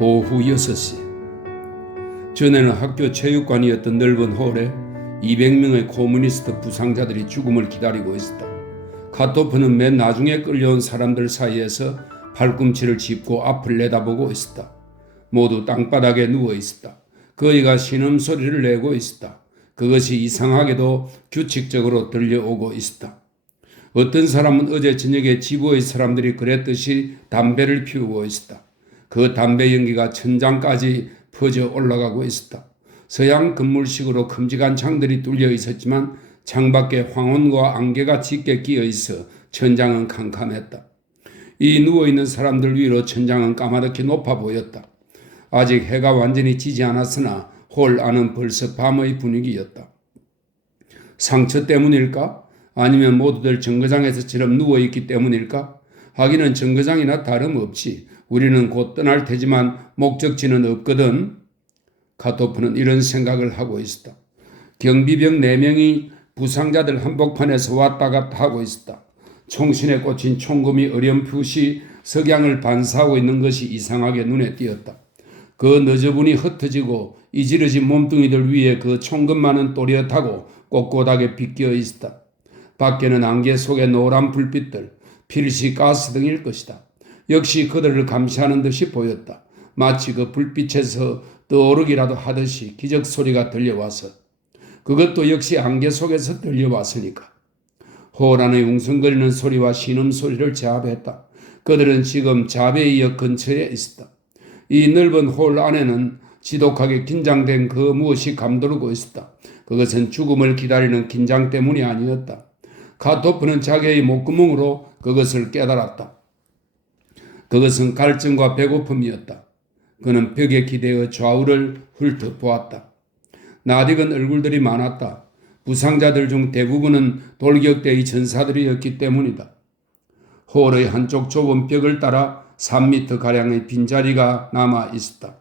오후 6시. 전에는 학교 체육관이었던 넓은 홀에 200명의 코뮤니스트 부상자들이 죽음을 기다리고 있었다. 카토프는 맨 나중에 끌려온 사람들 사이에서 팔꿈치를 짚고 앞을 내다보고 있었다. 모두 땅바닥에 누워 있었다. 거의가 신음소리를 내고 있었다. 그것이 이상하게도 규칙적으로 들려오고 있었다. 어떤 사람은 어제 저녁에 지부의 사람들이 그랬듯이 담배를 피우고 있었다. 그 담배 연기가 천장까지 퍼져 올라가고 있었다. 서양 건물식으로 큼직한 창들이 뚫려 있었지만 창밖에 황혼과 안개가 짙게 끼어 있어 천장은 캄캄했다. 이 누워있는 사람들 위로 천장은 까마득히 높아 보였다. 아직 해가 완전히 지지 않았으나 홀 안은 벌써 밤의 분위기였다. 상처 때문일까? 아니면 모두들 정거장에서처럼 누워있기 때문일까? 하기는 정거장이나 다름없지. 우리는 곧 떠날 테지만 목적지는 없거든. 카토프는 이런 생각을 하고 있었다. 경비병 4명이 부상자들 한복판에서 왔다 갔다 하고 있었다. 총신에 꽂힌 총검이 어렴풋이 석양을 반사하고 있는 것이 이상하게 눈에 띄었다. 그 너저분이 흩어지고 이지러진 몸뚱이들 위에 그 총검만은 또렷하고 꼿꼿하게 빗겨 있었다. 밖에는 안개 속의 노란 불빛들, 필시 가스등일 것이다. 역시 그들을 감시하는 듯이 보였다. 마치 그 불빛에서 떠오르기라도 하듯이 기적 소리가 들려와서 그것도 역시 안개 속에서 들려왔으니까. 홀 안의 웅성거리는 소리와 신음소리를 제압했다. 그들은 지금 자베이역 근처에 있었다. 이 넓은 홀 안에는 지독하게 긴장된 그 무엇이 감돌고 있었다. 그것은 죽음을 기다리는 긴장 때문이 아니었다. 카토프는 자기의 목구멍으로 그것을 깨달았다. 그것은 갈증과 배고픔이었다. 그는 벽에 기대어 좌우를 훑어보았다. 낯익은 얼굴들이 많았다. 부상자들 중 대부분은 돌격대의 전사들이었기 때문이다. 홀의 한쪽 좁은 벽을 따라 3m가량의 빈자리가 남아 있었다.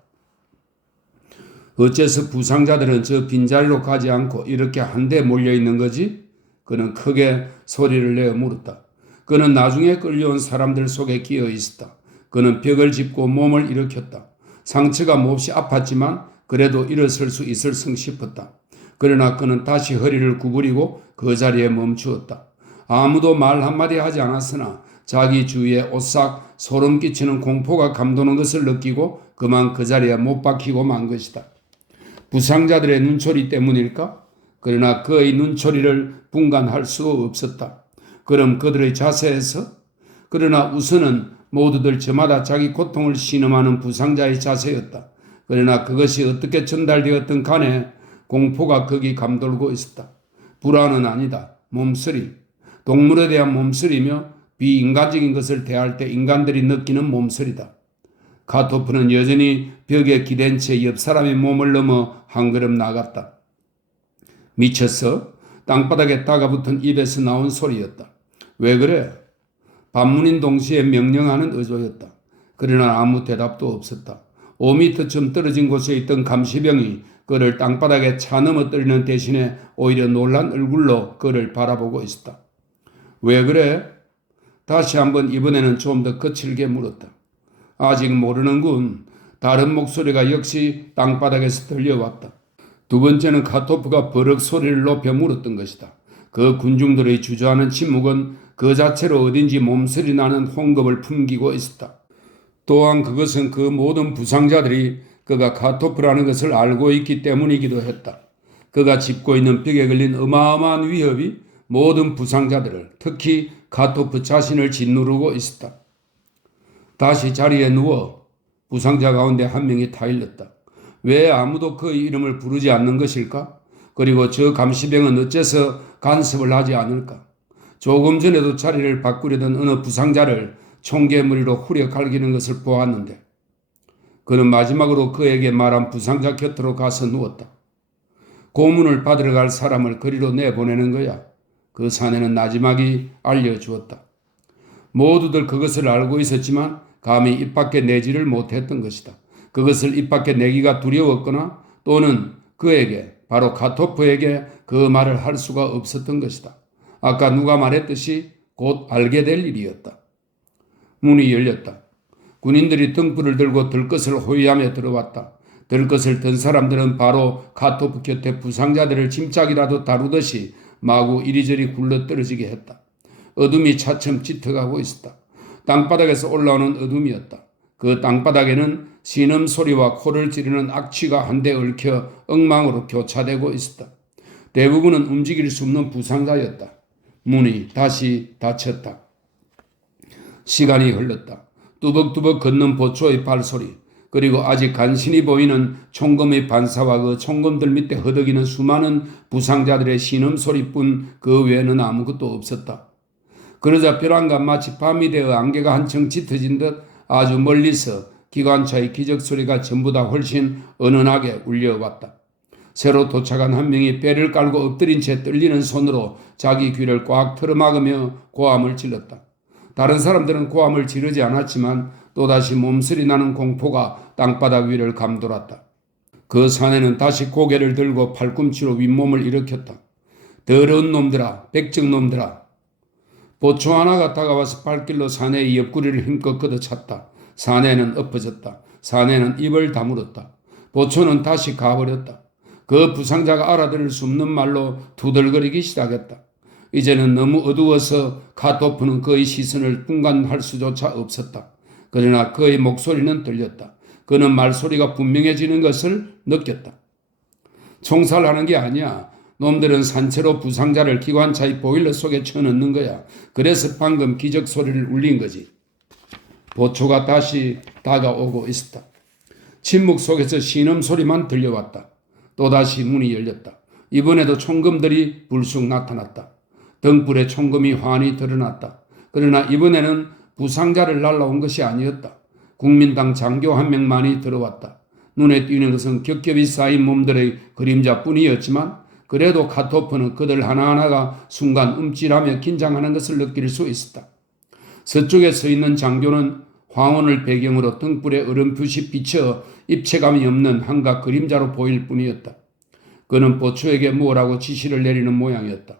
어째서 부상자들은 저 빈자리로 가지 않고 이렇게 한데 몰려있는 거지? 그는 크게 소리를 내어 물었다. 그는 나중에 끌려온 사람들 속에 끼어 있었다. 그는 벽을 짚고 몸을 일으켰다. 상처가 몹시 아팠지만 그래도 일어설 수 있을 성 싶었다. 그러나 그는 다시 허리를 구부리고 그 자리에 멈추었다. 아무도 말 한마디 하지 않았으나 자기 주위에 오싹 소름 끼치는 공포가 감도는 것을 느끼고 그만 그 자리에 못 박히고 만 것이다. 부상자들의 눈초리 때문일까? 그러나 그의 눈초리를 분간할 수 없었다. 그럼 그들의 자세에서? 그러나 우선은 모두들 저마다 자기 고통을 신음하는 부상자의 자세였다. 그러나 그것이 어떻게 전달되었든 간에 공포가 거기 감돌고 있었다. 불안은 아니다. 몸서리. 동물에 대한 몸서리며 비인간적인 것을 대할 때 인간들이 느끼는 몸서리다. 카토프는 여전히 벽에 기댄 채 옆 사람의 몸을 넘어 한 걸음 나갔다. 미쳤어? 땅바닥에 따가붙은 입에서 나온 소리였다. 왜 그래? 반문인 동시에 명령하는 어조였다. 그러나 아무 대답도 없었다. 5m쯤 떨어진 곳에 있던 감시병이 그를 땅바닥에 차 넘어뜨리는 대신에 오히려 놀란 얼굴로 그를 바라보고 있었다. 왜 그래? 다시 한번 이번에는 좀 더 거칠게 물었다. 아직 모르는군. 다른 목소리가 역시 땅바닥에서 들려왔다. 두 번째는 카토프가 버럭 소리를 높여 물었던 것이다. 그 군중들의 주저하는 침묵은 그 자체로 어딘지 몸서리 나는 홍급을 풍기고 있었다. 또한 그것은 그 모든 부상자들이 그가 카토프라는 것을 알고 있기 때문이기도 했다. 그가 짚고 있는 벽에 걸린 어마어마한 위협이 모든 부상자들을, 특히 카토프 자신을 짓누르고 있었다. 다시 자리에 누워 부상자 가운데 한 명이 타일렀다. 왜 아무도 그의 이름을 부르지 않는 것일까? 그리고 저 감시병은 어째서 간섭을 하지 않을까? 조금 전에도 자리를 바꾸려던 어느 부상자를 총개무리로 후려 갈기는 것을 보았는데 그는 마지막으로 그에게 말한 부상자 곁으로 가서 누웠다. 고문을 받으러 갈 사람을 그리로 내보내는 거야. 그 사내는 나지막이 알려주었다. 모두들 그것을 알고 있었지만 감히 입 밖에 내지를 못했던 것이다. 그것을 입 밖에 내기가 두려웠거나 또는 그에게, 바로 카토프에게 그 말을 할 수가 없었던 것이다. 아까 누가 말했듯이 곧 알게 될 일이었다. 문이 열렸다. 군인들이 등불을 들고 들것을 호위하며 들어왔다. 들것을 든 사람들은 바로 카토프 곁에 부상자들을 짐짝이라도 다루듯이 마구 이리저리 굴러떨어지게 했다. 어둠이 차츰 짙어가고 있었다. 땅바닥에서 올라오는 어둠이었다. 그 땅바닥에는 신음소리와 코를 찌르는 악취가 한데 얽혀 엉망으로 교차되고 있었다. 대부분은 움직일 수 없는 부상자였다. 문이 다시 닫혔다. 시간이 흘렀다. 뚜벅뚜벅 걷는 보초의 발소리, 그리고 아직 간신히 보이는 총검의 반사와 그 총검들 밑에 허덕이는 수많은 부상자들의 신음소리뿐 그 외에는 아무것도 없었다. 그러자 벼랑과 마치 밤이 되어 안개가 한층 짙어진 듯 아주 멀리서 기관차의 기적소리가 전부 다 훨씬 은은하게 울려왔다. 새로 도착한 한 명이 배를 깔고 엎드린 채 떨리는 손으로 자기 귀를 꽉 틀어막으며 고함을 질렀다. 다른 사람들은 고함을 지르지 않았지만 또다시 몸서리 나는 공포가 땅바닥 위를 감돌았다. 그 사내는 다시 고개를 들고 팔꿈치로 윗몸을 일으켰다. 더러운 놈들아, 백정놈들아. 보초 하나가 다가와서 발길로 사내의 옆구리를 힘껏 걷어찼다. 사내는 엎어졌다. 사내는 입을 다물었다. 보초는 다시 가버렸다. 그 부상자가 알아들을 수 없는 말로 두들거리기 시작했다. 이제는 너무 어두워서 카토프는 그의 시선을 분간할 수조차 없었다. 그러나 그의 목소리는 들렸다. 그는 말소리가 분명해지는 것을 느꼈다. 총살하는 게 아니야. 놈들은 산채로 부상자를 기관차의 보일러 속에 쳐넣는 거야. 그래서 방금 기적소리를 울린 거지. 보초가 다시 다가오고 있었다. 침묵 속에서 신음소리만 들려왔다. 또다시 문이 열렸다. 이번에도 총검들이 불쑥 나타났다. 등불에 총검이 환히 드러났다. 그러나 이번에는 부상자를 날라온 것이 아니었다. 국민당 장교 한 명만이 들어왔다. 눈에 띄는 것은 겹겹이 쌓인 몸들의 그림자뿐이었지만 그래도 카토프는 그들 하나하나가 순간 움찔하며 긴장하는 것을 느낄 수 있었다. 서쪽에 서 있는 장교는 황혼을 배경으로 등불에 어렴풋이 비쳐 입체감이 없는 한각 그림자로 보일 뿐이었다. 그는 보초에게 뭐라고 지시를 내리는 모양이었다.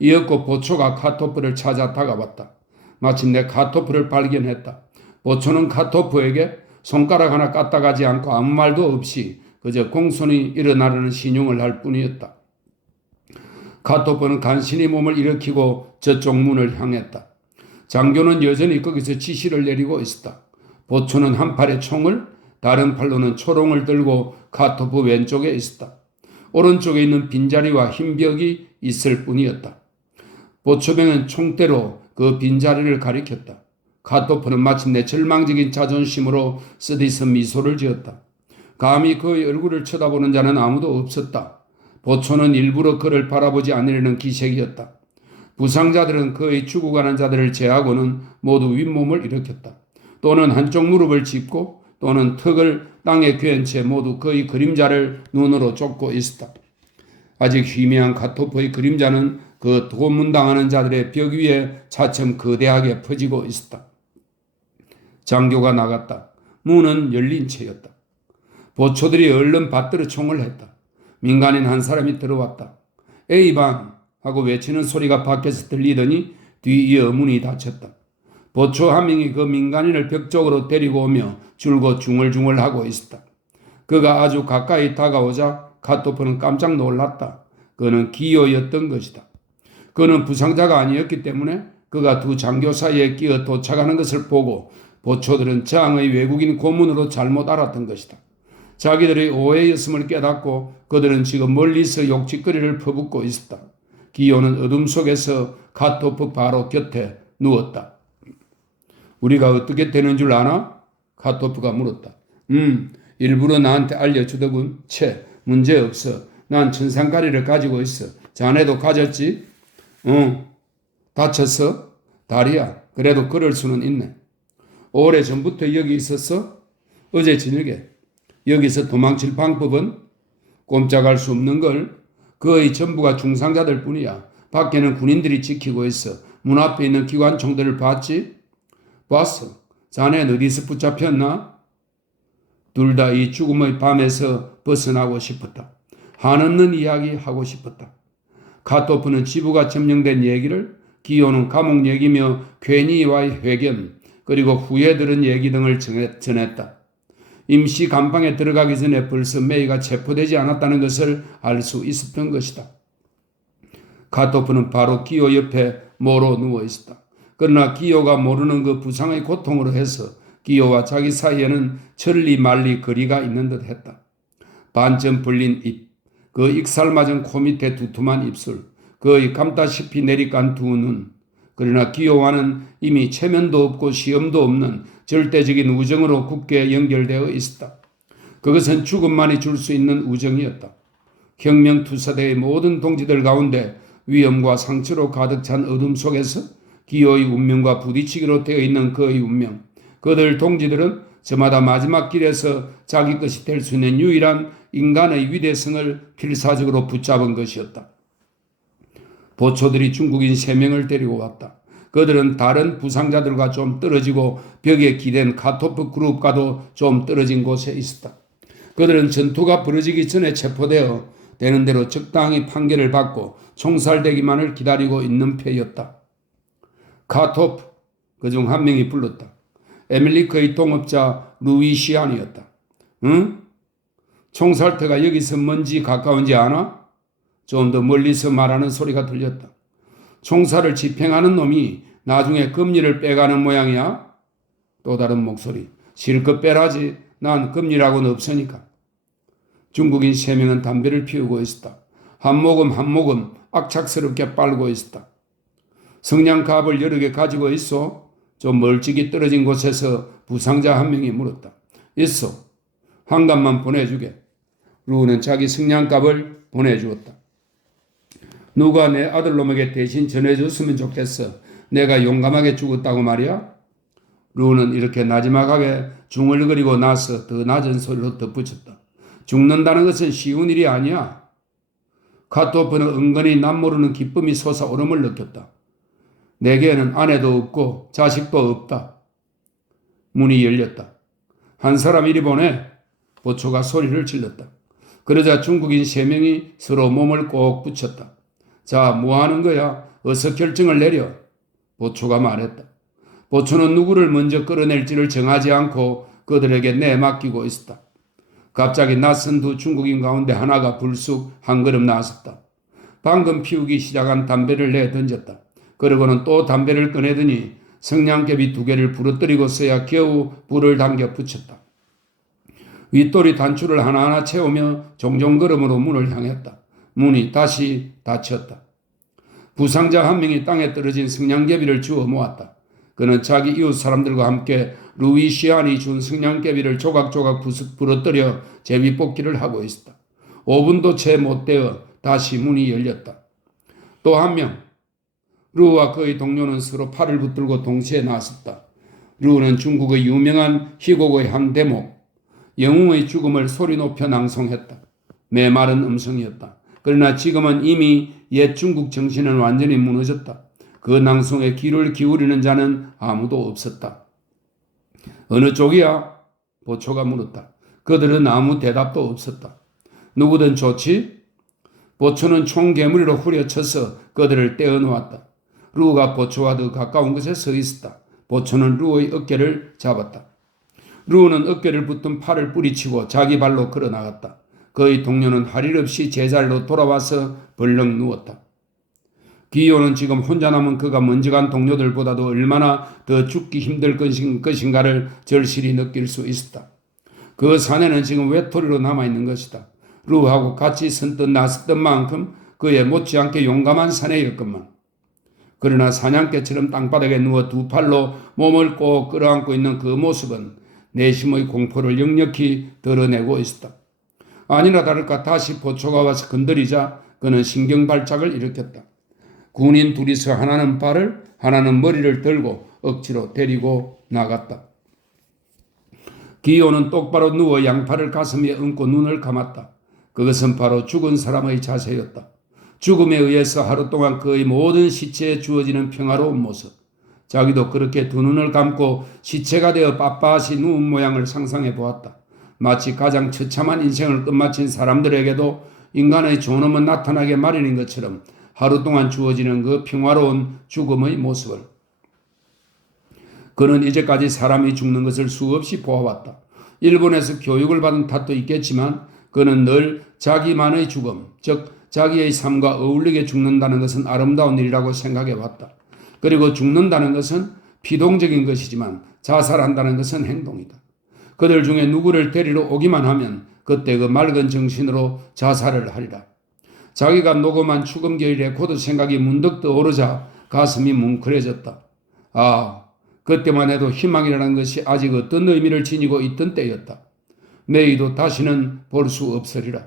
이었고 보초가 카토프를 찾아 다가왔다. 마침내 카토프를 발견했다. 보초는 카토프에게 손가락 하나 까딱하지 않고 아무 말도 없이 그저 공손히 일어나려는 신용을 할 뿐이었다. 카토프는 간신히 몸을 일으키고 저쪽 문을 향했다. 장교는 여전히 거기서 지시를 내리고 있었다. 보초는 한 팔에 총을, 다른 팔로는 초롱을 들고 카토프 왼쪽에 있었다. 오른쪽에 있는 빈자리와 흰 벽이 있을 뿐이었다. 보초병은 총대로 그 빈자리를 가리켰다. 카토프는 마침내 절망적인 자존심으로 쓰디쓴 미소를 지었다. 감히 그의 얼굴을 쳐다보는 자는 아무도 없었다. 보초는 일부러 그를 바라보지 않으려는 기색이었다. 부상자들은 그의 죽어가는 자들을 제하고는 모두 윗몸을 일으켰다. 또는 한쪽 무릎을 짚고 또는 턱을 땅에 괴한 채 모두 그의 그림자를 눈으로 쫓고 있었다. 아직 희미한 카토프의 그림자는 그 고문당하는 자들의 벽 위에 차츰 거대하게 퍼지고 있었다. 장교가 나갔다. 문은 열린 채였다. 보초들이 얼른 받들어 총을 했다. 민간인 한 사람이 들어왔다. A반 하고 외치는 소리가 밖에서 들리더니 뒤이어 문이 닫혔다. 보초 한 명이 그 민간인을 벽 쪽으로 데리고 오며 줄곧 중얼중얼하고 있었다. 그가 아주 가까이 다가오자 카토프는 깜짝 놀랐다. 그는 기요였던 것이다. 그는 부상자가 아니었기 때문에 그가 두 장교 사이에 끼어 도착하는 것을 보고 보초들은 장의 외국인 고문으로 잘못 알았던 것이다. 자기들의 오해였음을 깨닫고 그들은 지금 멀리서 욕짓거리를 퍼붓고 있었다. 기요는 어둠 속에서 카토프 바로 곁에 누웠다. 우리가 어떻게 되는 줄 아나? 카토프가 물었다. 일부러 나한테 알려주더군. 채, 문제없어. 난 천상가리를 가지고 있어. 자네도 가졌지? 다쳤어? 다리야. 그래도 걸을 수는 있네. 오래전부터 여기 있었어? 어제 저녁에. 여기서 도망칠 방법은? 꼼짝할 수 없는 걸. 그의 전부가 중상자들 뿐이야. 밖에는 군인들이 지키고 있어. 문 앞에 있는 기관총들을 봤지? 봤어. 자네는 어디서 붙잡혔나? 둘 다 이 죽음의 밤에서 벗어나고 싶었다. 한없는 이야기 하고 싶었다. 카토프는 지부가 점령된 얘기를, 기요는 감옥 얘기며 괜히와의 회견, 그리고 후에 들은 얘기 등을 전했다. 임시 감방에 들어가기 전에 벌써 메이가 체포되지 않았다는 것을 알 수 있었던 것이다. 카토프는 바로 기호 옆에 모로 누워 있었다. 그러나 기호가 모르는 그 부상의 고통으로 해서 기호와 자기 사이에는 천리 말리 거리가 있는 듯 했다. 반쯤 벌린 입, 그 익살맞은 코 밑에 두툼한 입술, 거의 감다시피 내리깐 두 눈. 그러나 기호와는 이미 체면도 없고 시험도 없는 절대적인 우정으로 굳게 연결되어 있었다. 그것은 죽음만이 줄 수 있는 우정이었다. 혁명투사대의 모든 동지들 가운데 위험과 상처로 가득 찬 어둠 속에서 기호의 운명과 부딪히기로 되어 있는 그의 운명. 그들 동지들은 저마다 마지막 길에서 자기 것이 될 수 있는 유일한 인간의 위대성을 필사적으로 붙잡은 것이었다. 보초들이 중국인 3명을 데리고 왔다. 그들은 다른 부상자들과 좀 떨어지고 벽에 기댄 카토프 그룹과도 좀 떨어진 곳에 있었다. 그들은 전투가 벌어지기 전에 체포되어 되는 대로 적당히 판결을 받고 총살되기만을 기다리고 있는 패였다. 카토프, 그중 한 명이 불렀다. 에밀리크의 동업자 루이시안이었다. 응? 총살터가 여기서 먼지 가까운지 아나? 좀 더 멀리서 말하는 소리가 들렸다. 총살을 집행하는 놈이 나중에 금리를 빼가는 모양이야? 또 다른 목소리. 실컷 빼라지. 난 금리라고는 없으니까. 중국인 3명은 담배를 피우고 있었다. 한 모금 한 모금 악착스럽게 빨고 있었다. 성냥갑을 여러 개 가지고 있어? 좀 멀찍이 떨어진 곳에서 부상자 한 명이 물었다. 있어. 한 갑만 보내주게. 루는 자기 성냥갑을 보내주었다. 누가 내 아들놈에게 대신 전해줬으면 좋겠어. 내가 용감하게 죽었다고 말이야? 루는 이렇게 나지막하게 중얼거리고 나서 더 낮은 소리로 덧붙였다. 죽는다는 것은 쉬운 일이 아니야. 카토프는 은근히 남모르는 기쁨이 솟아오름을 느꼈다. 내게는 아내도 없고 자식도 없다. 문이 열렸다. 한 사람 이리 보내. 보초가 소리를 질렀다. 그러자 중국인 3명이 서로 몸을 꼭 붙였다. 자, 뭐 하는 거야? 어서 결정을 내려. 보초가 말했다. 보초는 누구를 먼저 끌어낼지를 정하지 않고 그들에게 내맡기고 있었다. 갑자기 낯선 두 중국인 가운데 하나가 불쑥 한 걸음 나섰다. 방금 피우기 시작한 담배를 내던졌다. 그러고는 또 담배를 꺼내더니 성냥개비 2개를 부러뜨리고서야 겨우 불을 당겨 붙였다. 윗돌이 단추를 하나하나 채우며 종종 걸음으로 문을 향했다. 문이 다시 닫혔다. 부상자 한 명이 땅에 떨어진 성냥개비를 주워 모았다. 그는 자기 이웃 사람들과 함께 루이시안이 준 성냥개비를 조각조각 부러뜨려 제비뽑기를 하고 있었다. 5분도 채 못 되어 다시 문이 열렸다. 또 한 명, 루와 그의 동료는 서로 팔을 붙들고 동시에 나섰다. 루는 중국의 유명한 희곡의 한 대목, 영웅의 죽음을 소리 높여 낭송했다. 메마른 음성이었다. 그러나 지금은 이미 옛 중국 정신은 완전히 무너졌다. 그 낭송에 귀를 기울이는 자는 아무도 없었다. 어느 쪽이야? 보초가 물었다. 그들은 아무 대답도 없었다. 누구든 좋지? 보초는 총개무리로 후려쳐서 그들을 떼어놓았다. 루가 보초와 더 가까운 곳에 서 있었다. 보초는 루의 어깨를 잡았다. 루는 어깨를 붙든 팔을 뿌리치고 자기 발로 걸어 나갔다. 그의 동료는 할 일 없이 제자리로 돌아와서 벌렁 누웠다. 기호는 지금 혼자 남은 그가 먼저 간 동료들보다도 얼마나 더 죽기 힘들 것인가를 절실히 느낄 수 있었다. 그 사내는 지금 외톨이로 남아있는 것이다. 루하고 같이 선뜻 나섰던 만큼 그의 못지않게 용감한 사내였건만. 그러나 사냥개처럼 땅바닥에 누워 두 팔로 몸을 꼭 끌어안고 있는 그 모습은 내심의 공포를 역력히 드러내고 있었다. 아니나 다를까 다시 보초가 와서 건드리자 그는 신경발작을 일으켰다. 군인 둘이서 하나는 발을 하나는 머리를 들고 억지로 데리고 나갔다. 기호는 똑바로 누워 양팔을 가슴에 얹고 눈을 감았다. 그것은 바로 죽은 사람의 자세였다. 죽음에 의해서 하루 동안 그의 모든 시체에 주어지는 평화로운 모습. 자기도 그렇게 두 눈을 감고 시체가 되어 빳빳이 누운 모양을 상상해 보았다. 마치 가장 처참한 인생을 끝마친 사람들에게도 인간의 존엄은 나타나게 마련인 것처럼 하루 동안 주어지는 그 평화로운 죽음의 모습을. 그는 이제까지 사람이 죽는 것을 수없이 보아왔다. 일본에서 교육을 받은 탓도 있겠지만 그는 늘 자기만의 죽음, 즉 자기의 삶과 어울리게 죽는다는 것은 아름다운 일이라고 생각해왔다. 그리고 죽는다는 것은 피동적인 것이지만 자살한다는 것은 행동이다. 그들 중에 누구를 데리러 오기만 하면 그때 그 맑은 정신으로 자살을 하리라. 자기가 녹음한 추금기의 레코드 생각이 문득 떠오르자 가슴이 뭉클해졌다. 아, 그때만 해도 희망이라는 것이 아직 어떤 의미를 지니고 있던 때였다. 메이도 다시는 볼 수 없으리라.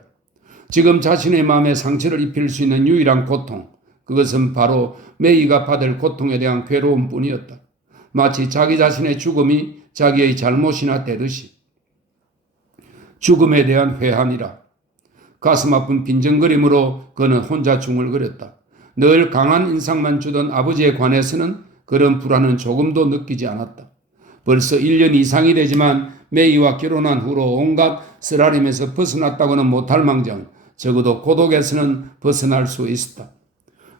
지금 자신의 마음에 상처를 입힐 수 있는 유일한 고통, 그것은 바로 메이가 받을 고통에 대한 괴로움뿐이었다. 마치 자기 자신의 죽음이 자기의 잘못이나 되듯이. 죽음에 대한 회한이라. 가슴 아픈 빈정거림으로 그는 혼자 중얼거렸다. 늘 강한 인상만 주던 아버지에 관해서는 그런 불안은 조금도 느끼지 않았다. 벌써 1년 이상이 되지만 메이와 결혼한 후로 온갖 쓰라림에서 벗어났다고는 못할 망정 적어도 고독에서는 벗어날 수 있었다.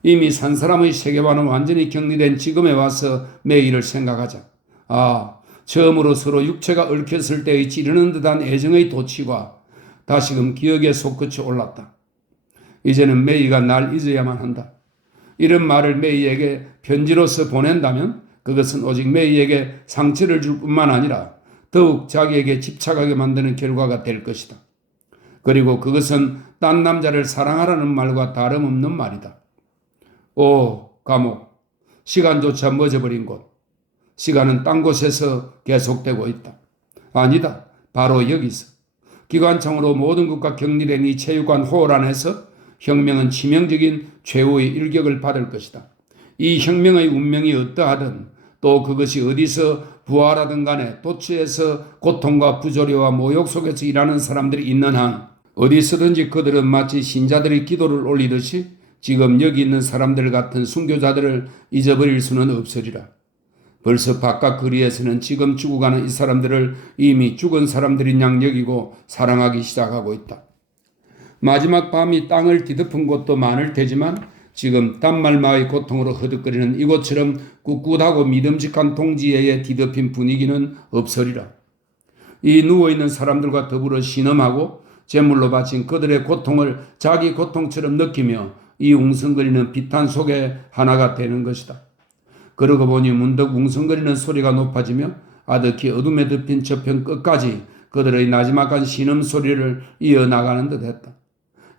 이미 산 사람의 세계관은 완전히 격리된 지금에 와서 메이를 생각하자. 아, 처음으로 서로 육체가 얽혔을 때의 찌르는 듯한 애정의 도치가 다시금 기억에 솟구쳐 올랐다. 이제는 메이가 날 잊어야만 한다. 이런 말을 메이에게 편지로서 보낸다면 그것은 오직 메이에게 상처를 줄 뿐만 아니라 더욱 자기에게 집착하게 만드는 결과가 될 것이다. 그리고 그것은 딴 남자를 사랑하라는 말과 다름없는 말이다. 오, 감옥. 시간조차 멎어버린 곳. 시간은 딴 곳에서 계속되고 있다. 아니다. 바로 여기서. 기관총으로 모든 것과 격리된 이 체육관 홀 안에서 혁명은 치명적인 최후의 일격을 받을 것이다. 이 혁명의 운명이 어떠하든 또 그것이 어디서 부활하든 간에 도처에서 고통과 부조리와 모욕 속에서 일하는 사람들이 있는 한 어디서든지 그들은 마치 신자들이 기도를 올리듯이 지금 여기 있는 사람들 같은 순교자들을 잊어버릴 수는 없으리라. 벌써 바깥 거리에서는 지금 죽어가는 이 사람들을 이미 죽은 사람들인 양 여기고 사랑하기 시작하고 있다. 마지막 밤이 땅을 뒤덮은 곳도 많을 테지만 지금 단말마의 고통으로 허덕거리는 이곳처럼 꿋꿋하고 믿음직한 동지애에 뒤덮인 분위기는 없으리라. 이 누워있는 사람들과 더불어 신음하고 제물로 바친 그들의 고통을 자기 고통처럼 느끼며 이 웅성거리는 비탄 속에 하나가 되는 것이다. 그러고 보니 문득 웅성거리는 소리가 높아지며 아득히 어둠에 덮인 저편 끝까지 그들의 나지막한 신음소리를 이어나가는 듯 했다.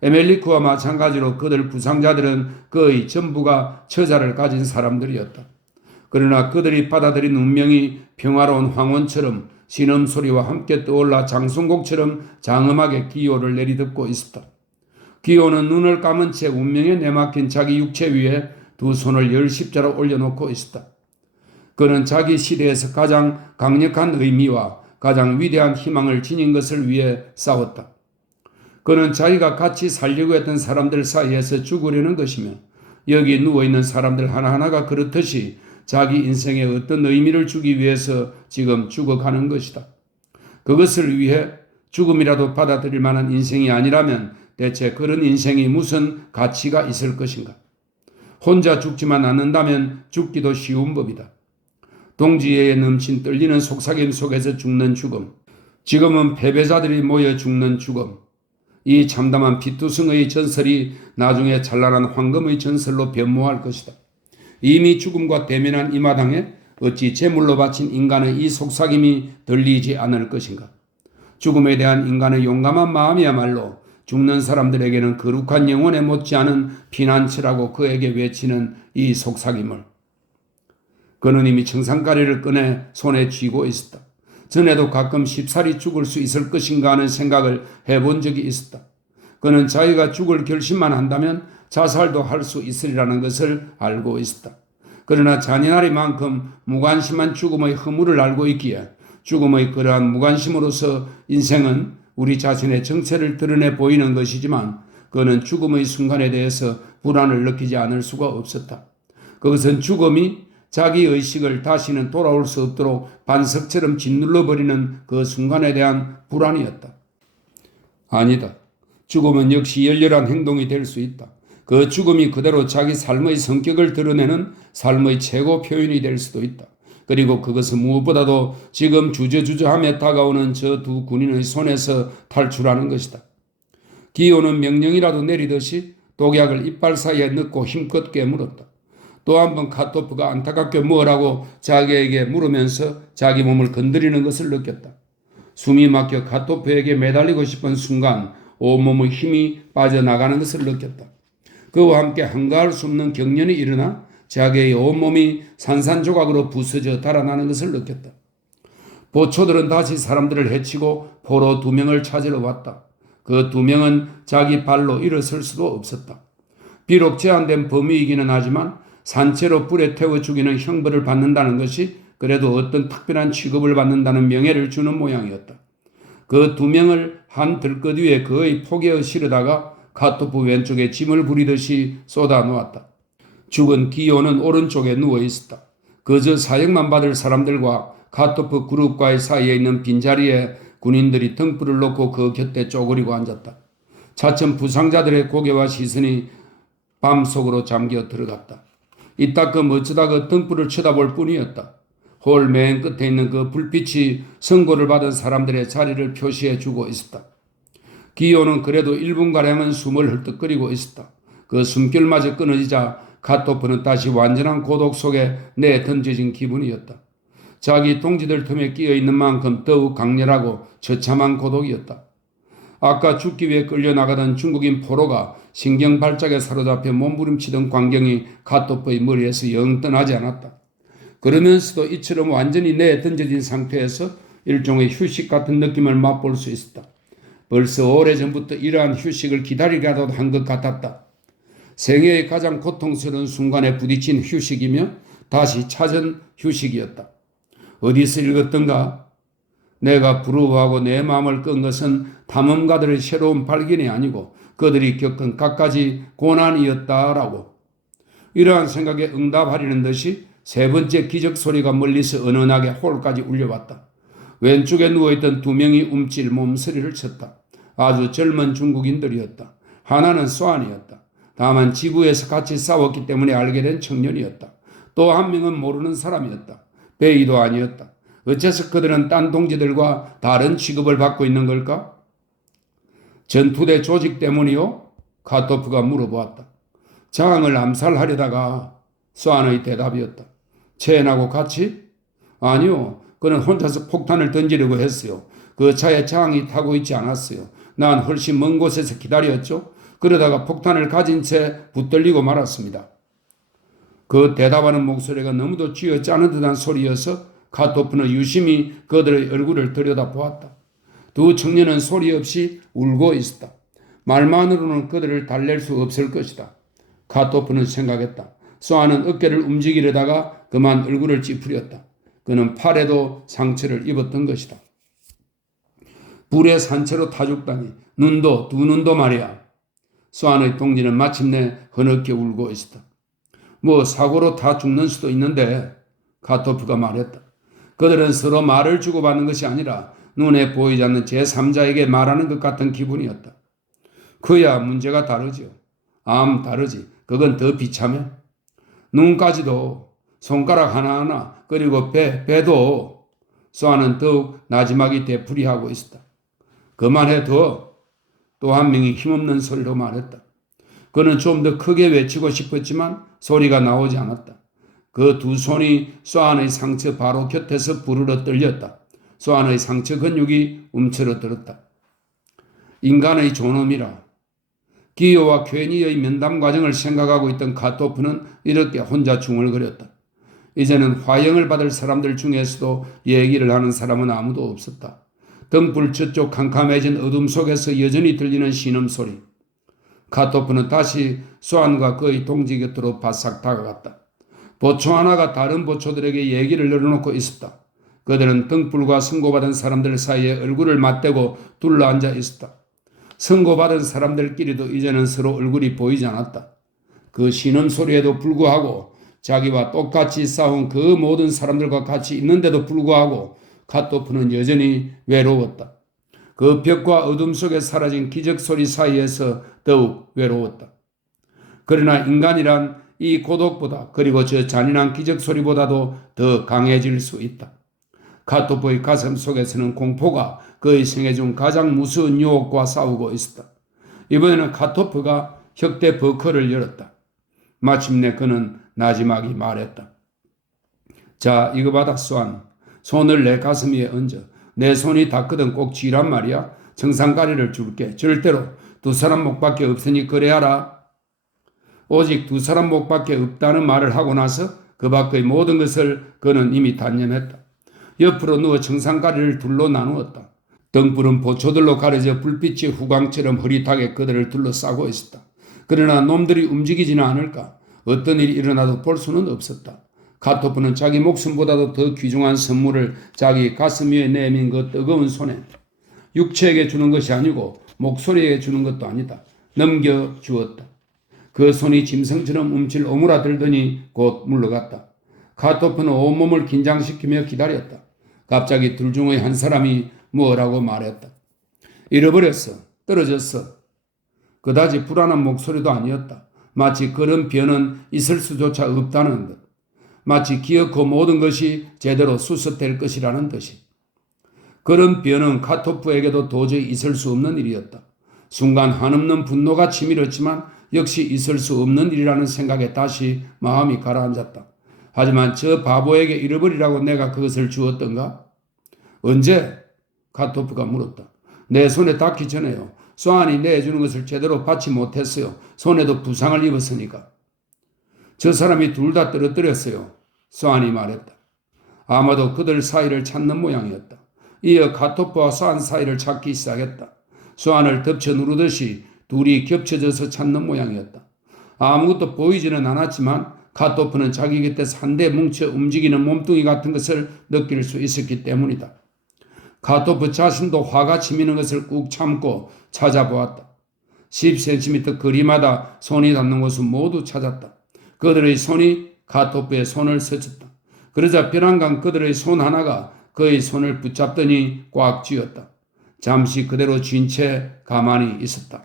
에멜리크와 마찬가지로 그들 부상자들은 거의 전부가 처자를 가진 사람들이었다. 그러나 그들이 받아들인 운명이 평화로운 황혼처럼 신음소리와 함께 떠올라 장송곡처럼 장엄하게 기호를 내리듣고 있었다. 기호는 눈을 감은 채 운명에 내맡긴 자기 육체 위에 두 손을 열 십자로 올려놓고 있었다. 그는 자기 시대에서 가장 강력한 의미와 가장 위대한 희망을 지닌 것을 위해 싸웠다. 그는 자기가 같이 살려고 했던 사람들 사이에서 죽으려는 것이며 여기 누워있는 사람들 하나하나가 그렇듯이 자기 인생에 어떤 의미를 주기 위해서 지금 죽어가는 것이다. 그것을 위해 죽음이라도 받아들일 만한 인생이 아니라면 대체 그런 인생이 무슨 가치가 있을 것인가? 혼자 죽지만 않는다면 죽기도 쉬운 법이다. 동지애에 넘친 떨리는 속삭임 속에서 죽는 죽음. 지금은 패배자들이 모여 죽는 죽음. 이 참담한 피투성의 전설이 나중에 찬란한 황금의 전설로 변모할 것이다. 이미 죽음과 대면한 이 마당에 어찌 제물로 바친 인간의 이 속삭임이 들리지 않을 것인가? 죽음에 대한 인간의 용감한 마음이야말로 죽는 사람들에게는 거룩한 영혼에 못지않은 피난처라고 그에게 외치는 이 속삭임을. 그는 이미 청산가리를 꺼내 손에 쥐고 있었다. 전에도 가끔 쉽사리 죽을 수 있을 것인가 하는 생각을 해본 적이 있었다. 그는 자기가 죽을 결심만 한다면 자살도 할 수 있으리라는 것을 알고 있었다. 그러나 잔인하리만큼 무관심한 죽음의 허물을 알고 있기에 죽음의 그러한 무관심으로서 인생은 우리 자신의 정체를 드러내 보이는 것이지만 그는 죽음의 순간에 대해서 불안을 느끼지 않을 수가 없었다. 그것은 죽음이 자기 의식을 다시는 돌아올 수 없도록 반석처럼 짓눌러버리는 그 순간에 대한 불안이었다. 아니다. 죽음은 역시 열렬한 행동이 될 수 있다. 그 죽음이 그대로 자기 삶의 성격을 드러내는 삶의 최고 표현이 될 수도 있다. 그리고 그것은 무엇보다도 지금 주저주저하며 다가오는 저 두 군인의 손에서 탈출하는 것이다. 기호는 명령이라도 내리듯이 독약을 이빨 사이에 넣고 힘껏 깨물었다. 또 한 번 카토프가 안타깝게 뭐라고 자기에게 물으면서 자기 몸을 건드리는 것을 느꼈다. 숨이 막혀 카토프에게 매달리고 싶은 순간 온몸의 힘이 빠져나가는 것을 느꼈다. 그와 함께 한가할 수 없는 경련이 일어나 자기의 온몸이 산산조각으로 부서져 달아나는 것을 느꼈다. 보초들은 다시 사람들을 해치고 포로 2명을 찾으러 왔다. 그 2명은 자기 발로 일어설 수도 없었다. 비록 제한된 범위이기는 하지만 산채로 불에 태워 죽이는 형벌을 받는다는 것이 그래도 어떤 특별한 취급을 받는다는 명예를 주는 모양이었다. 그 2명을 한 들것 위에 거의 포개어 실으다가 카토프 왼쪽에 짐을 부리듯이 쏟아 놓았다. 죽은 기호는 오른쪽에 누워 있었다. 그저 사형만 받을 사람들과 카토프 그룹과의 사이에 있는 빈자리에 군인들이 등불을 놓고 그 곁에 쪼그리고 앉았다. 차츰 부상자들의 고개와 시선이 밤 속으로 잠겨 들어갔다. 이따금 어쩌다 그 등불을 쳐다볼 뿐이었다. 홀 맨 끝에 있는 그 불빛이 선고를 받은 사람들의 자리를 표시해 주고 있었다. 기호는 그래도 1분가량은 숨을 헐떡거리고 있었다. 그 숨결마저 끊어지자 카토프는 다시 완전한 고독 속에 내던져진 기분이었다. 자기 동지들 틈에 끼어있는 만큼 더욱 강렬하고 처참한 고독이었다. 아까 죽기 위해 끌려나가던 중국인 포로가 신경발작에 사로잡혀 몸부림치던 광경이 카토프의 머리에서 영 떠나지 않았다. 그러면서도 이처럼 완전히 내던져진 상태에서 일종의 휴식 같은 느낌을 맛볼 수 있었다. 벌써 오래전부터 이러한 휴식을 기다리려도 한 것 같았다. 생애의 가장 고통스러운 순간에 부딪힌 휴식이며 다시 찾은 휴식이었다. 어디서 읽었던가? 내가 부러워하고 내 마음을 끈 것은 탐험가들의 새로운 발견이 아니고 그들이 겪은 갖가지 고난이었다라고. 이러한 생각에 응답하려는 듯이 세 번째 기적 소리가 멀리서 은은하게 홀까지 울려왔다. 왼쪽에 누워있던 2명이 움찔 몸서리를 쳤다. 아주 젊은 중국인들이었다. 하나는 소안이었다. 다만 지구에서 같이 싸웠기 때문에 알게 된 청년이었다. 또 한 명은 모르는 사람이었다. 베이도 아니었다. 어째서 그들은 딴 동지들과 다른 취급을 받고 있는 걸까? 전투대 조직 때문이요? 카토프가 물어보았다. 장을 암살하려다가 소안의 대답이었다. 체인하고 같이? 아니요. 그는 혼자서 폭탄을 던지려고 했어요. 그 차에 장이 타고 있지 않았어요. 난 훨씬 먼 곳에서 기다렸죠. 그러다가 폭탄을 가진 채 붙들리고 말았습니다. 그 대답하는 목소리가 너무도 쥐어짜는 듯한 소리여서 카토프는 유심히 그들의 얼굴을 들여다보았다. 두 청년은 소리 없이 울고 있었다. 말만으로는 그들을 달랠 수 없을 것이다. 카토프는 생각했다. 소아는 어깨를 움직이려다가 그만 얼굴을 찌푸렸다. 그는 팔에도 상처를 입었던 것이다. 불의 산채로 타 죽다니 두 눈도 말이야. 소안의 동지는 마침내 흐느끼 울고 있었다. 뭐 사고로 다 죽는 수도 있는데, 카토프가 말했다. 그들은 서로 말을 주고받는 것이 아니라 눈에 보이지 않는 제3자에게 말하는 것 같은 기분이었다. 그야 문제가 다르지요. 다르지. 그건 더 비참해. 눈까지도, 손가락 하나하나, 그리고 배도. 소아는 더욱 나지막이 되풀이하고 있었다. 그만해둬. 또 한 명이 힘없는 소리로 말했다. 그는 좀 더 크게 외치고 싶었지만 소리가 나오지 않았다. 그 두 손이 소안의 상처 바로 곁에서 부르르 떨렸다. 소안의 상처 근육이 움츠러들었다. 인간의 존엄이라. 기호와 쾌니의 면담 과정을 생각하고 있던 카토프는 이렇게 혼자 중얼거렸다. 이제는 화형을 받을 사람들 중에서도 얘기를 하는 사람은 아무도 없었다. 등불 저쪽 캄캄해진 어둠 속에서 여전히 들리는 신음소리. 카토프는 다시 소안과 그의 동지 곁으로 바싹 다가갔다. 보초 하나가 다른 보초들에게 얘기를 늘어놓고 있었다. 그들은 등불과 선고받은 사람들 사이에 얼굴을 맞대고 둘러앉아 있었다. 선고받은 사람들끼리도 이제는 서로 얼굴이 보이지 않았다. 그 신음소리에도 불구하고 자기와 똑같이 싸운 그 모든 사람들과 같이 있는데도 불구하고 카토프는 여전히 외로웠다. 그 벽과 어둠 속에 사라진 기적소리 사이에서 더욱 외로웠다. 그러나 인간이란 이 고독보다 그리고 저 잔인한 기적 소리보다도 더 강해질 수 있다. 카토프의 가슴 속에서는 공포가 그의 생애 중 가장 무서운 유혹과 싸우고 있었다. 이번에는 카토프가 혁대 버커를 열었다. 마침내 그는 나지막이 말했다. 자, 이거 받아, 수안. 손을 내 가슴 위에 얹어. 내 손이 닿거든 꼭 쥐란 말이야. 정상가리를 줄게. 절대로 두 사람 목밖에 없으니 그래야라. 오직 두 사람 목밖에 없다는 말을 하고 나서 그 밖의 모든 것을 그는 이미 단념했다. 옆으로 누워 정상가리를 둘로 나누었다. 등불은 보초들로 가려져 불빛이 후광처럼 흐릿하게 그들을 둘러싸고 있었다. 그러나 놈들이 움직이지는 않을까? 어떤 일이 일어나도 볼 수는 없었다. 카토프는 자기 목숨보다도 더 귀중한 선물을 자기 가슴 위에 내민 그 뜨거운 손에 육체에게 주는 것이 아니고 목소리에게 주는 것도 아니다. 넘겨주었다. 그 손이 짐승처럼 움찔 오므라들더니 곧 물러갔다. 카토프는 온몸을 긴장시키며 기다렸다. 갑자기 둘 중의 한 사람이 뭐라고 말했다. 잃어버렸어. 떨어졌어. 그다지 불안한 목소리도 아니었다. 마치 그런 변은 있을 수조차 없다는 듯. 마치 기어코 모든 것이 제대로 수습될 것이라는 듯이. 그런 변은 카토프에게도 도저히 있을 수 없는 일이었다. 순간 한없는 분노가 치밀었지만 역시 있을 수 없는 일이라는 생각에 다시 마음이 가라앉았다. 하지만 저 바보에게 잃어버리라고 내가 그것을 주었던가? 언제? 카토프가 물었다. 내 손에 닿기 전에요. 수안이 내주는 것을 제대로 받지 못했어요. 손에도 부상을 입었으니까. 저 사람이 둘 다 떨어뜨렸어요. 수안이 말했다. 아마도 그들 사이를 찾는 모양이었다. 이어 카토프와 수안 사이를 찾기 시작했다. 수안을 덮쳐 누르듯이 둘이 겹쳐져서 찾는 모양이었다. 아무것도 보이지는 않았지만 카토프는 자기 곁에서 한데 뭉쳐 움직이는 몸뚱이 같은 것을 느낄 수 있었기 때문이다. 카토프 자신도 화가 치미는 것을 꾹 참고 찾아보았다. 10cm 거리마다 손이 닿는 곳은 모두 찾았다. 그들의 손이 카토프의 손을 스쳤다. 그러자 벼랑간 그들의 손 하나가 그의 손을 붙잡더니 꽉 쥐었다. 잠시 그대로 쥔 채 가만히 있었다.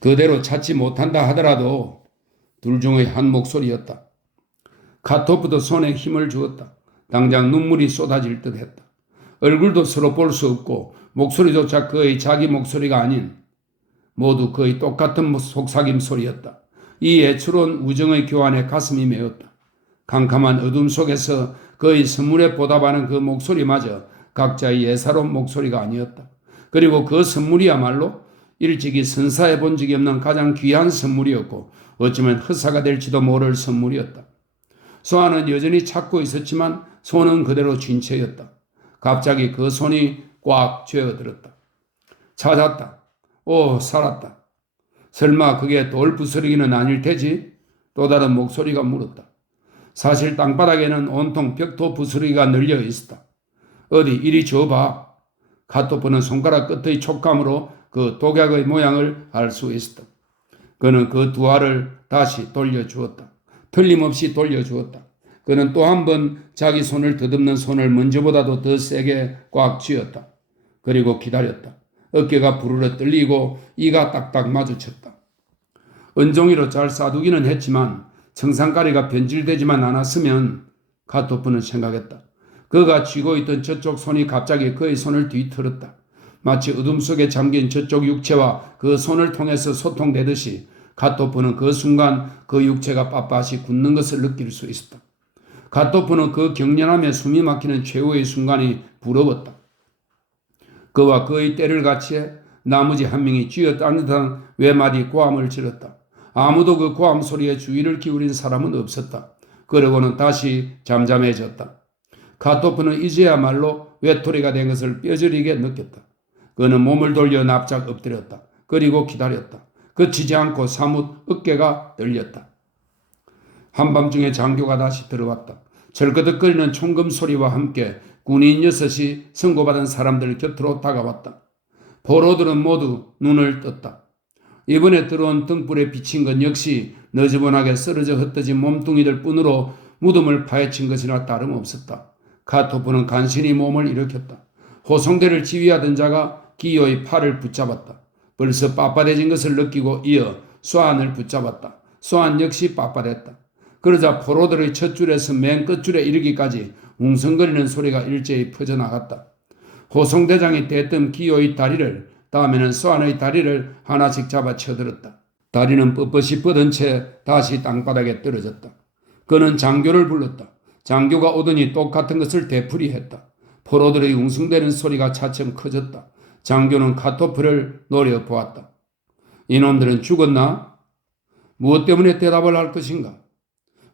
그대로 찾지 못한다 하더라도 둘 중의 한 목소리였다. 카토프도 손에 힘을 주었다. 당장 눈물이 쏟아질 듯 했다. 얼굴도 서로 볼 수 없고 목소리조차 그의 자기 목소리가 아닌 모두 거의 똑같은 속삭임 소리였다. 이 애처로운 우정의 교환에 가슴이 메었다. 캄캄한 어둠 속에서 그의 선물에 보답하는 그 목소리마저 각자의 예사로운 목소리가 아니었다. 그리고 그 선물이야말로 일찍이 선사해 본 적이 없는 가장 귀한 선물이었고 어쩌면 허사가 될지도 모를 선물이었다. 수아는 여전히 찾고 있었지만 손은 그대로 쥔 채였다. 갑자기 그 손이 꽉 쥐어들었다. 찾았다. 오, 살았다. 설마 그게 돌 부스러기는 아닐 테지? 또 다른 목소리가 물었다. 사실 땅바닥에는 온통 벽돌 부스러기가 널려 있었다. 어디 이리 줘봐. 카토프는 손가락 끝의 촉감으로 그 독약의 모양을 알 수 있었다. 그는 그 두 알을 다시 돌려주었다. 틀림없이 돌려주었다. 그는 또 한 번 자기 손을 더듬는 손을 먼저보다도 더 세게 꽉 쥐었다. 그리고 기다렸다. 어깨가 부르르 떨리고 이가 딱딱 마주쳤다. 은종이로 잘 싸두기는 했지만 청산가리가 변질되지만 않았으면 카토프는 생각했다. 그가 쥐고 있던 저쪽 손이 갑자기 그의 손을 뒤틀었다. 마치 어둠 속에 잠긴 저쪽 육체와 그 손을 통해서 소통되듯이 카토프는 그 순간 그 육체가 빳빳이 굳는 것을 느낄 수 있었다. 카토프는 그 경련함에 숨이 막히는 최후의 순간이 부러웠다. 그와 그의 때를 같이해 나머지 한 명이 쥐어짜는 듯한 외마디 고함을 질렀다. 아무도 그 고함 소리에 주의를 기울인 사람은 없었다. 그러고는 다시 잠잠해졌다. 카토프는 이제야말로 외톨이가 된 것을 뼈저리게 느꼈다. 그는 몸을 돌려 납작 엎드렸다. 그리고 기다렸다. 그치지 않고 사뭇 어깨가 떨렸다. 한밤중에 장교가 다시 들어왔다. 절거덕거리는 총금 소리와 함께 군인 6이 선고받은 사람들 곁으로 다가왔다. 포로들은 모두 눈을 떴다. 이번에 들어온 등불에 비친 건 역시 너저분하게 쓰러져 흩어진 몸뚱이들 뿐으로 무덤을 파헤친 것이나 다름없었다. 카토프는 간신히 몸을 일으켰다. 호송대를 지휘하던 자가 기어의 팔을 붙잡았다. 벌써 빳빳해진 것을 느끼고 이어 수안을 붙잡았다. 소환 역시 빳빳했다. 그러자 포로들의 첫 줄에서 맨 끝줄에 이르기까지 웅성거리는 소리가 일제히 퍼져나갔다. 호송대장이 대뜸 기호의 다리를, 다음에는 소환의 다리를 하나씩 잡아 쳐들었다. 다리는 뻣뻣이 뻗은 채 다시 땅바닥에 떨어졌다. 그는 장교를 불렀다. 장교가 오더니 똑같은 것을 되풀이했다. 포로들의 웅성대는 소리가 차츰 커졌다. 장교는 카토프를 노려보았다. 이놈들은 죽었나? 무엇 때문에 대답을 할 것인가?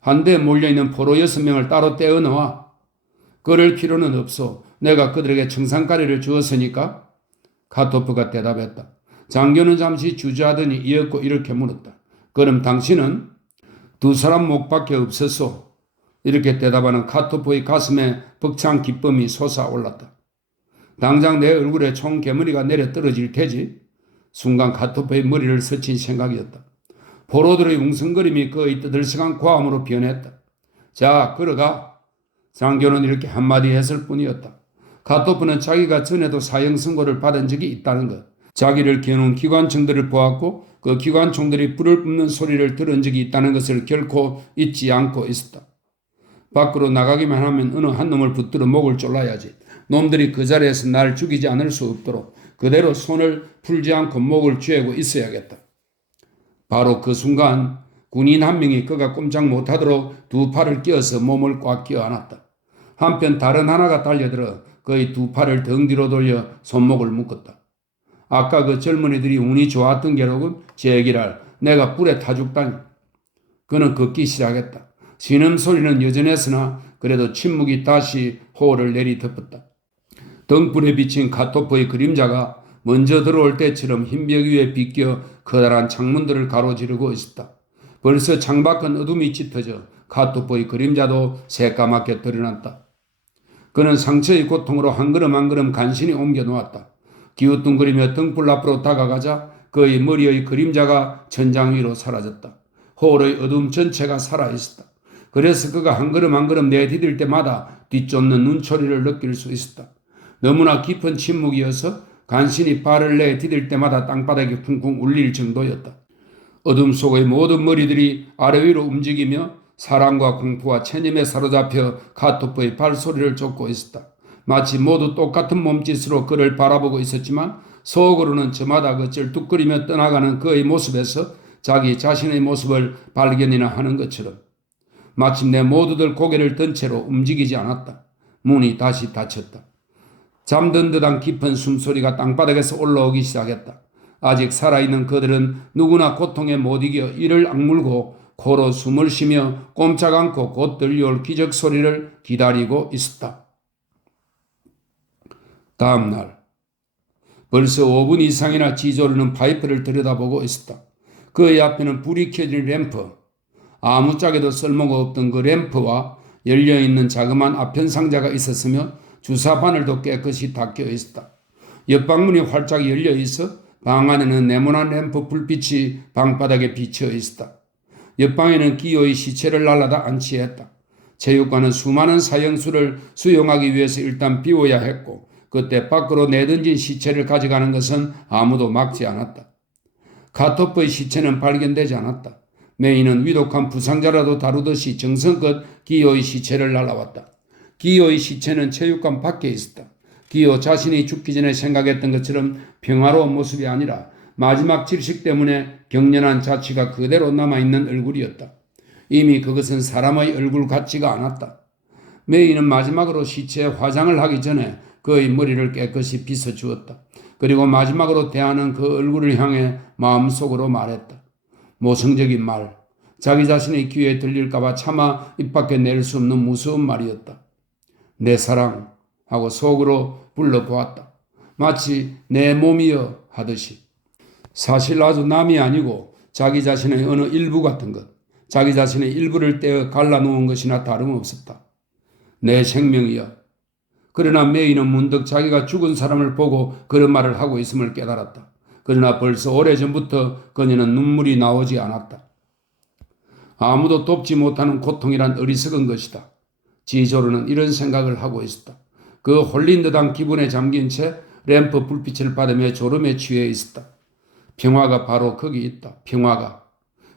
한데 몰려있는 포로 6명을 따로 떼어놓아. 그럴 필요는 없어. 내가 그들에게 청산가리를 주었으니까. 카토프가 대답했다. 장교는 잠시 주저하더니 이었고 이렇게 물었다. 그럼 당신은? 2사람 목밖에 없었소. 이렇게 대답하는 카토프의 가슴에 벅찬 기쁨이 솟아올랐다. 당장 내 얼굴에 총 개머리가 내려 떨어질 테지. 순간 카토프의 머리를 스친 생각이었다. 포로들의 웅성거림이 그의 떠들썩한 고함으로 변했다. 자, 걸어가. 장교는 이렇게 한마디 했을 뿐이었다. 카토프는 자기가 전에도 사형 선고를 받은 적이 있다는 것, 자기를 겨눈 기관총들을 보았고 그 기관총들이 불을 뿜는 소리를 들은 적이 있다는 것을 결코 잊지 않고 있었다. 밖으로 나가기만 하면 어느 한 놈을 붙들어 목을 졸라야지. 놈들이 그 자리에서 날 죽이지 않을 수 없도록 그대로 손을 풀지 않고 목을 쥐고 있어야겠다. 바로 그 순간 군인 한 명이 그가 꼼짝 못하도록 2 팔을 끼어서 몸을 꽉 끼어안았다. 한편 다른 하나가 달려들어 그의 2 팔을 등 뒤로 돌려 손목을 묶었다. 아까 그 젊은이들이 운이 좋았던 게로군. 제기랄, 내가 불에 타 죽다니. 그는 걷기 시작했다. 신음소리는 여전했으나 그래도 침묵이 다시 호를 내리덮었다. 등불에 비친 카토프의 그림자가 먼저 들어올 때처럼 흰 벽 위에 비껴 커다란 창문들을 가로지르고 있었다. 벌써 창밖은 어둠이 짙어져 카토프의 그림자도 새까맣게 드러났다. 그는 상처의 고통으로 한 걸음 한 걸음 간신히 옮겨 놓았다. 기우뚱거리며 등불 앞으로 다가가자 그의 머리의 그림자가 천장 위로 사라졌다. 홀의 어둠 전체가 살아있었다. 그래서 그가 한 걸음 한 걸음 내디딜 때마다 뒤쫓는 눈초리를 느낄 수 있었다. 너무나 깊은 침묵이어서 간신히 발을 내디딜 때마다 땅바닥이 쿵쿵 울릴 정도였다. 어둠 속의 모든 머리들이 아래 위로 움직이며 사랑과 공포와 체념에 사로잡혀 카토프의 발소리를 쫓고 있었다. 마치 모두 똑같은 몸짓으로 그를 바라보고 있었지만 속으로는 저마다 그 쩔뚝거리며 떠나가는 그의 모습에서 자기 자신의 모습을 발견이나 하는 것처럼 마침내 모두들 고개를 든 채로 움직이지 않았다. 문이 다시 닫혔다. 잠든 듯한 깊은 숨소리가 땅바닥에서 올라오기 시작했다. 아직 살아있는 그들은 누구나 고통에 못 이겨 이를 악물고 코로 숨을 쉬며 꼼짝 않고 곧 들려올 기적 소리를 기다리고 있었다. 다음 날 벌써 5분 이상이나 지저르는 파이프를 들여다보고 있었다. 그의 앞에는 불이 켜진 램프, 아무짝에도 쓸모가 없던 그 램프와 열려있는 자그마한 아편 상자가 있었으며 주사 바늘도 깨끗이 닦여 있었다. 옆방문이 활짝 열려 있어 방 안에는 네모난 램프 불빛이 방바닥에 비쳐 있었다. 옆방에는 기호의 시체를 날라다 안치했다. 체육관은 수많은 사형수를 수용하기 위해서 일단 비워야 했고 그때 밖으로 내던진 시체를 가져가는 것은 아무도 막지 않았다. 카토프의 시체는 발견되지 않았다. 메이는 위독한 부상자라도 다루듯이 정성껏 기호의 시체를 날라왔다. 기호의 시체는 체육관 밖에 있었다. 기호 자신이 죽기 전에 생각했던 것처럼 평화로운 모습이 아니라 마지막 질식 때문에 경련한 자취가 그대로 남아있는 얼굴이었다. 이미 그것은 사람의 얼굴 같지가 않았다. 메이는 마지막으로 시체에 화장을 하기 전에 그의 머리를 깨끗이 빗어주었다. 그리고 마지막으로 대하는 그 얼굴을 향해 마음속으로 말했다. 모성적인 말, 자기 자신의 귀에 들릴까봐 차마 입 밖에 낼 수 없는 무서운 말이었다. 내 사랑 하고 속으로 불러보았다. 마치 내 몸이여 하듯이. 사실 아주 남이 아니고 자기 자신의 어느 일부 같은 것, 자기 자신의 일부를 떼어 갈라놓은 것이나 다름없었다. 내 생명이여. 그러나 메이는 문득 자기가 죽은 사람을 보고 그런 말을 하고 있음을 깨달았다. 그러나 벌써 오래전부터 그녀는 눈물이 나오지 않았다. 아무도 돕지 못하는 고통이란 어리석은 것이다. 지조로는 이런 생각을 하고 있었다. 그 홀린 듯한 기분에 잠긴 채 램프 불빛을 받으며 졸음에 취해 있었다. 평화가 바로 거기 있다. 평화가.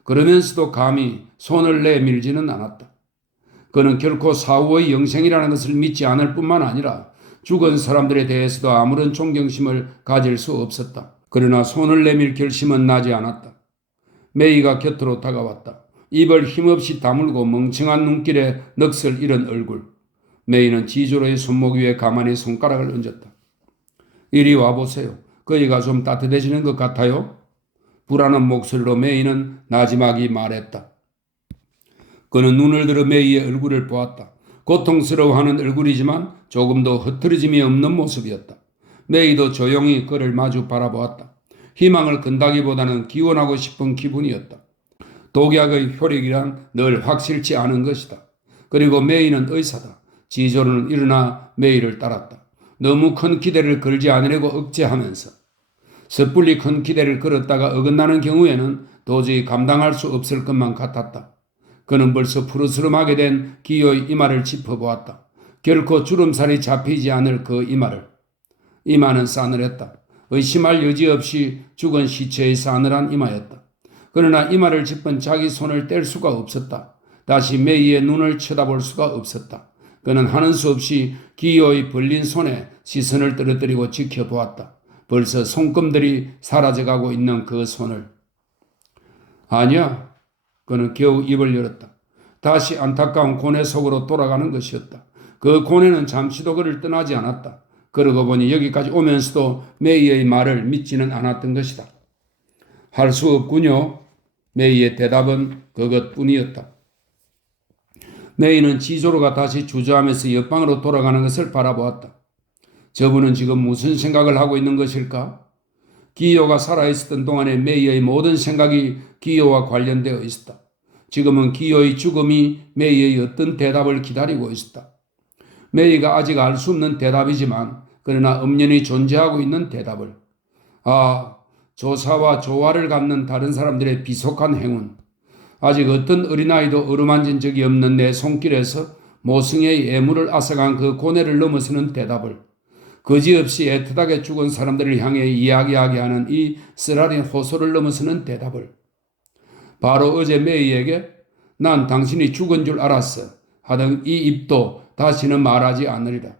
그러면서도 감히 손을 내밀지는 않았다. 그는 결코 사후의 영생이라는 것을 믿지 않을 뿐만 아니라 죽은 사람들에 대해서도 아무런 존경심을 가질 수 없었다. 그러나 손을 내밀 결심은 나지 않았다. 메이가 곁으로 다가왔다. 입을 힘없이 다물고 멍청한 눈길에 넋을 잃은 얼굴. 메이는 지조로의 손목 위에 가만히 손가락을 얹었다. 이리 와보세요. 거기가 좀 따뜻해지는 것 같아요? 불안한 목소리로 메이는 나지막이 말했다. 그는 눈을 들어 메이의 얼굴을 보았다. 고통스러워하는 얼굴이지만 조금도 흐트러짐이 없는 모습이었다. 메이도 조용히 그를 마주 바라보았다. 희망을 건다기보다는 기원하고 싶은 기분이었다. 독약의 효력이란 늘 확실치 않은 것이다. 그리고 메이는 의사다. 지조로는 일어나 메이를 따랐다. 너무 큰 기대를 걸지 않으려고 억제하면서. 섣불리 큰 기대를 걸었다가 어긋나는 경우에는 도저히 감당할 수 없을 것만 같았다. 그는 벌써 푸르스름하게 된 기어의 이마를 짚어보았다. 결코 주름살이 잡히지 않을 그 이마를. 이마는 싸늘했다. 의심할 여지 없이 죽은 시체의 싸늘한 이마였다. 그러나 이마를 짚은 자기 손을 뗄 수가 없었다. 다시 메이의 눈을 쳐다볼 수가 없었다. 그는 하는 수 없이 기어의 벌린 손에 시선을 떨어뜨리고 지켜보았다. 벌써 손금들이 사라져가고 있는 그 손을. 아니야. 그는 겨우 입을 열었다. 다시 안타까운 고뇌 속으로 돌아가는 것이었다. 그 고뇌는 잠시도 그를 떠나지 않았다. 그러고 보니 여기까지 오면서도 메이의 말을 믿지는 않았던 것이다. 할 수 없군요. 메이의 대답은 그것뿐이었다. 메이는 지조로가 다시 주저하면서 옆방으로 돌아가는 것을 바라보았다. 저분은 지금 무슨 생각을 하고 있는 것일까? 기요가 살아있었던 동안에 메이의 모든 생각이 기요와 관련되어 있었다. 지금은 기요의 죽음이 메이의 어떤 대답을 기다리고 있었다. 메이가 아직 알 수 없는 대답이지만 그러나 엄연히 존재하고 있는 대답을. 아, 조사와 조화를 갖는 다른 사람들의 비속한 행운. 아직 어떤 어린아이도 어루만진 적이 없는 내 손길에서 모승의 예물을 앗아간 그 고뇌를 넘어서는 대답을. 거지없이 애틋하게 죽은 사람들을 향해 이야기하게 하는 이 쓰라린 호소를 넘어서는 대답을. 바로 어제 메이에게 난 당신이 죽은 줄 알았어 하던 이 입도 다시는 말하지 않으리라.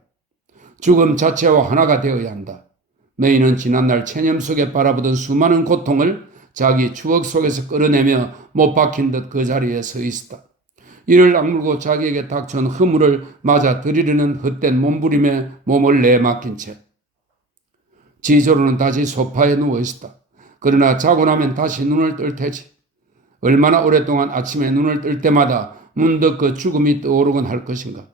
죽음 자체와 하나가 되어야 한다. 메이는 지난날 체념 속에 바라보던 수많은 고통을 자기 추억 속에서 끌어내며 못 박힌 듯 그 자리에 서 있었다. 이를 악물고 자기에게 닥쳐온 허물을 맞아 들이려는 헛된 몸부림에 몸을 내맡긴 채. 지조로는 다시 소파에 누워 있었다. 그러나 자고 나면 다시 눈을 뜰 테지. 얼마나 오랫동안 아침에 눈을 뜰 때마다 문득 그 죽음이 떠오르곤 할 것인가.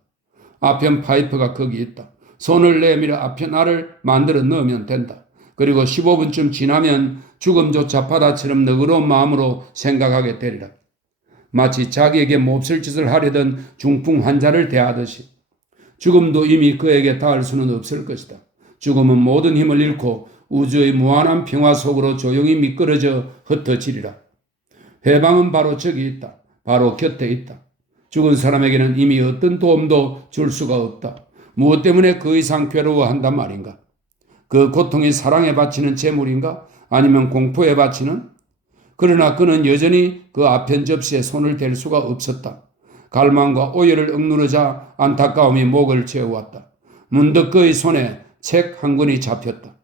아편 파이프가 거기 있다. 손을 내밀어 아편 알을 만들어 넣으면 된다. 그리고 15분쯤 지나면 죽음조차 바다처럼 너그러운 마음으로 생각하게 되리라. 마치 자기에게 몹쓸 짓을 하려던 중풍 환자를 대하듯이. 죽음도 이미 그에게 닿을 수는 없을 것이다. 죽음은 모든 힘을 잃고 우주의 무한한 평화 속으로 조용히 미끄러져 흩어지리라. 해방은 바로 저기 있다. 바로 곁에 있다. 죽은 사람에게는 이미 어떤 도움도 줄 수가 없다. 무엇 때문에 그 이상 괴로워한단 말인가? 그 고통이 사랑에 바치는 재물인가? 아니면 공포에 바치는? 그러나 그는 여전히 그 아편 접시에 손을 댈 수가 없었다. 갈망과 오열을 억누르자 안타까움이 목을 채워왔다. 문득 그의 손에 책 한 권이 잡혔다.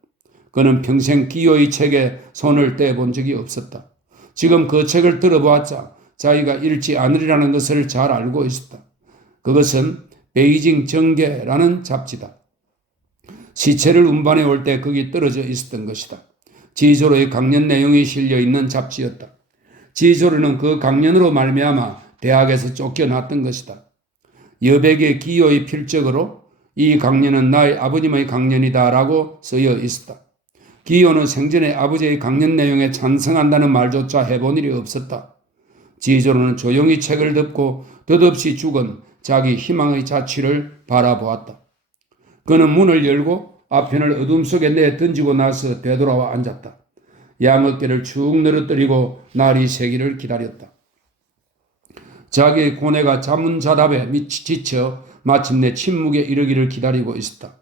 그는 평생 기요의 책에 손을 떼본 적이 없었다. 지금 그 책을 들어보았자 자기가 읽지 않으리라는 것을 잘 알고 있었다. 그것은 베이징 정계라는 잡지다. 시체를 운반해 올 때 거기 떨어져 있었던 것이다. 지조로의 강연 내용이 실려 있는 잡지였다. 지조로는 그 강연으로 말미암아 대학에서 쫓겨났던 것이다. 여백의 기요의 필적으로 이 강연은 나의 아버님의 강연이다라고 쓰여 있었다. 기요는 생전에 아버지의 강연 내용에 찬성한다는 말조차 해본 일이 없었다. 지조로는 조용히 책을 덮고 덧없이 죽은 자기 희망의 자취를 바라보았다. 그는 문을 열고 아편을 어둠 속에 내던지고 나서 되돌아와 앉았다. 양어깨를 축 늘어뜨리고 날이 새기를 기다렸다. 자기의 고뇌가 자문자답에 지쳐 마침내 침묵에 이르기를 기다리고 있었다.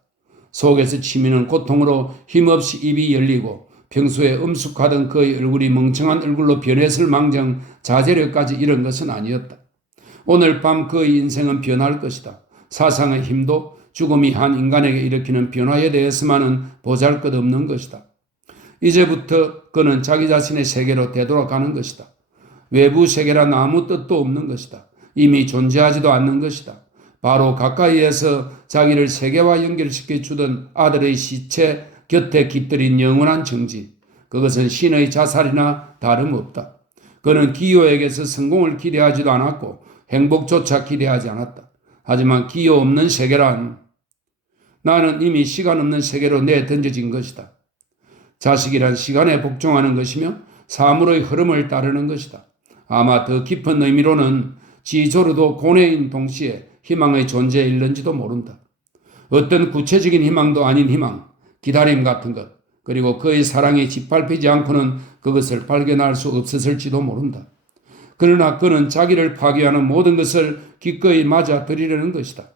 속에서 치미는 고통으로 힘없이 입이 열리고 평소에 엄숙하던 그의 얼굴이 멍청한 얼굴로 변했을 망정 자제력까지 이런 것은 아니었다. 오늘 밤 그의 인생은 변할 것이다. 사상의 힘도 죽음이 한 인간에게 일으키는 변화에 대해서만은 보잘것없는 것이다. 이제부터 그는 자기 자신의 세계로 되돌아가는 것이다. 외부 세계란 아무 뜻도 없는 것이다. 이미 존재하지도 않는 것이다. 바로 가까이에서 자기를 세계와 연결시켜 주던 아들의 시체 곁에 깃들인 영원한 정지. 그것은 신의 자살이나 다름없다. 그는 기요에게서 성공을 기대하지도 않았고 행복조차 기대하지 않았다. 하지만 기요 없는 세계란 나는 이미 시간 없는 세계로 내던져진 것이다. 자식이란 시간에 복종하는 것이며 사물의 흐름을 따르는 것이다. 아마 더 깊은 의미로는 지조로도 고뇌인 동시에 희망의 존재에 이른지도 모른다. 어떤 구체적인 희망도 아닌 희망, 기다림 같은 것, 그리고 그의 사랑이 짓밟히지 않고는 그것을 발견할 수 없었을지도 모른다. 그러나 그는 자기를 파괴하는 모든 것을 기꺼이 맞아들이려는 것이다.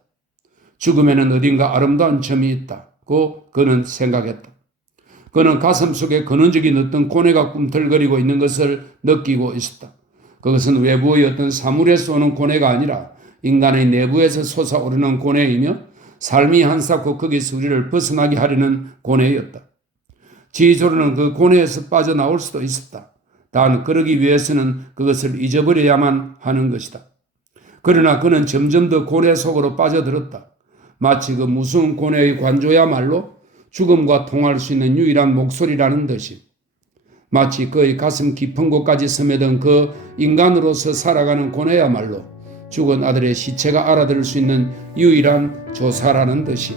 죽음에는 어딘가 아름다운 점이 있다고 그는 생각했다. 그는 가슴 속에 근원적인 어떤 고뇌가 꿈틀거리고 있는 것을 느끼고 있었다. 그것은 외부의 어떤 사물에서 오는 고뇌가 아니라 인간의 내부에서 솟아오르는 고뇌이며 삶이 한사코 거기서 우리를 벗어나게 하려는 고뇌였다. 지조로는 그 고뇌에서 빠져나올 수도 있었다. 단 그러기 위해서는 그것을 잊어버려야만 하는 것이다. 그러나 그는 점점 더 고뇌 속으로 빠져들었다. 마치 그 무서운 고뇌의 관조야말로 죽음과 통할 수 있는 유일한 목소리라는 듯이 마치 그의 가슴 깊은 곳까지 스며든 그 인간으로서 살아가는 고뇌야말로 죽은 아들의 시체가 알아들을 수 있는 유일한 조사라는 듯이